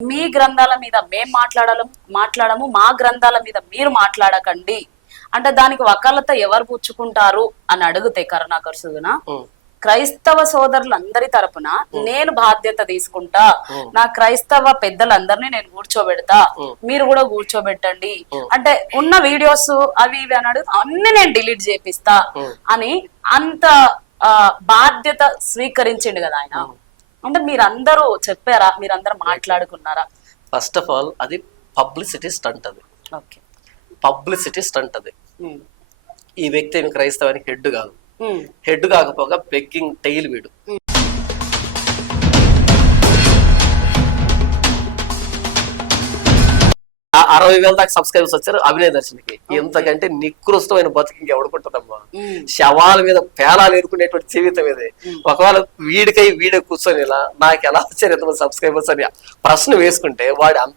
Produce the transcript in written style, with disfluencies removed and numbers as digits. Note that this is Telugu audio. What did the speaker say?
మీ గ్రంథాల మీద మేం మాట్లాడము, మా గ్రంథాల మీద మీరు మాట్లాడకండి అంటే దానికి వకాలత ఎవరు పుచ్చుకుంటారు అని అడిగితే కరుణాకర్ సుగుణ క్రైస్తవ సోదరులందరి తరపున నేను బాధ్యత తీసుకుంటా, నా క్రైస్తవ పెద్దలందరినీ నేను కూర్చోబెడతా, మీరు కూడా కూర్చోబెట్టండి అంటే ఉన్న వీడియోస్ అవి ఇవి అని అడుగు అన్ని నేను డిలీట్ చేపిస్తా అని అంత బాధ్యత స్వీకరించిండు కదా ఆయన. అంటే మీరందరూ చెప్పారా, మీరందరూ మాట్లాడుకున్నారా? ఫస్ట్ ఆఫ్ ఆల్ అది పబ్లిసిటీ స్టంట్, అది పబ్లిసిటీ స్టంట్. అది ఈ వ్యక్తి క్రైస్తవానికి హెడ్ కాదు, హెడ్ కాకపోగా బెగ్గింగ్ టైల్ వీడు. 60,000 దాకా సబ్స్క్రైబర్స్ వచ్చారు అభినయ దర్శన్కి. ఎంతకంటే నికృష్టమైన బతుకు ఇంకెవడుకుంటుందమ్మా. శవాల మీద పేలాలు ఎరుకునేటువంటి జీవితం ఇది. ఒకవేళ వీడే కూర్చొని ఇలా నాకు ఎలా వచ్చారు ఎంతమంది సబ్స్క్రైబర్స్ అని ప్రశ్న వేసుకుంటే వాడు